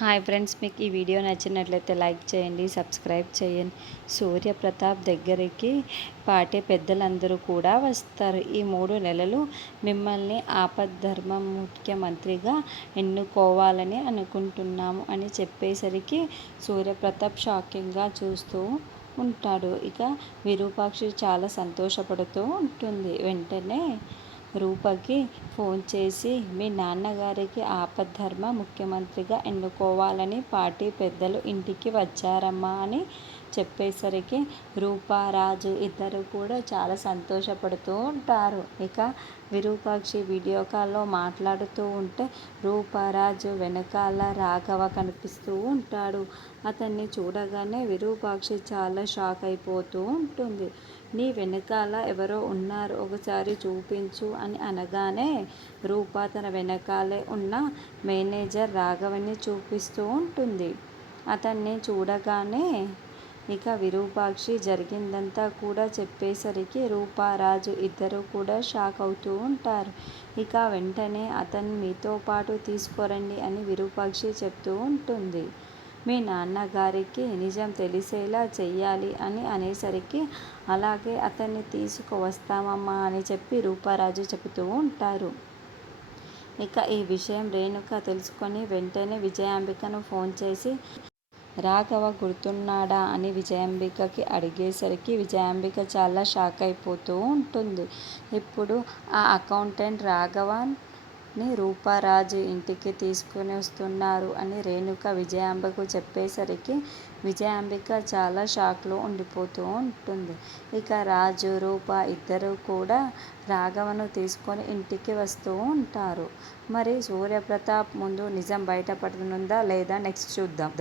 Hi friends, మీకు ఈ video నచ్చినట్లయితే లైక్ చేయండి, సబ్స్క్రైబ్ చేయండి. సూర్యప్రతాప్ దగ్గరికి పార్టీ పెద్దలందరూ కూడా వస్తారు. ఈ 3 నెలలు మిమ్మల్ని ఆపద్ధర్మ ముఖ్యమంత్రిగా ఎన్నుకోవాలని అనుకుంటున్నాము అని చెప్పేసరికి సూర్యప్రతాప్ షాకింగ్గా చూస్తూ ఉంటాడు. ఇక విరూపాక్షి చాలా సంతోషపడుతూ ఉంటుంది. వెంటనే రూపకి ఫోన్ చేసి, మీ నాన్నగారికి ఆపద్ధర్మ ముఖ్యమంత్రిగా ఎన్నుకోవాలని పార్టీ పెద్దలు ఇంటికి వచ్చారమ్మా అని చెప్పేసరికి రూపారాజు ఇద్దరు కూడా చాలా సంతోషపడుతూ ఉంటారు. ఇక విరూపాక్షి వీడియో కాల్లో మాట్లాడుతూ ఉంటే రూపారాజు వెనకాల రాఘవ కనిపిస్తూ ఉంటాడు. అతన్ని చూడగానే విరూపాక్షి చాలా షాక్ అయిపోతూ ఉంటుంది. నీ వెనకాల ఎవరో ఉన్నారు, ఒకసారి చూపించు అని అనగానే రూప తన వెనకాలే ఉన్న మేనేజర్ రాఘవని చూపిస్తూ ఉంటుంది. అతన్ని చూడగానే ఇక విరూపాక్షి జరిగిందంతా కూడా చెప్పేసరికి రూపారాజు ఇద్దరు కూడా షాక్ అవుతూ ఉంటారు. ఇక వెంటనే అతన్ని మీతో పాటు తీసుకురండి అని విరూపాక్షి చెప్తూ ఉంటుంది. మీ నాన్నగారికి నిజం తెలిసేలా చెయ్యాలి అని అనేసరికి అలాగే అతన్ని తీసుకువస్తామమ్మా అని చెప్పి రూపారాజు చెబుతూ ఉంటారు. ఇక ఈ విషయం రేణుక తెలుసుకొని వెంటనే విజయాంబికను ఫోన్ చేసి రాఘవ గుర్తున్నాడా అని విజయాంబికకి అడిగేసరికి విజయాంబిక చాలా షాక్ అయిపోతూ ఉంటుంది. ఇప్పుడు ఆ అకౌంటెంట్ రాఘవని రూపారాజు ఇంటికి తీసుకుని వస్తున్నారు అని రేణుక విజయాంబికకు చెప్పేసరికి విజయాంబిక చాలా షాక్లో ఉండిపోతూ ఉంటుంది. ఇక రాజు రూప ఇద్దరు కూడా రాఘవను తీసుకొని ఇంటికి వస్తూ ఉంటారు. మరి సూర్యప్రతాప్ ముందు నిజం బయటపడనుందా లేదా నెక్స్ట్ చూద్దాం.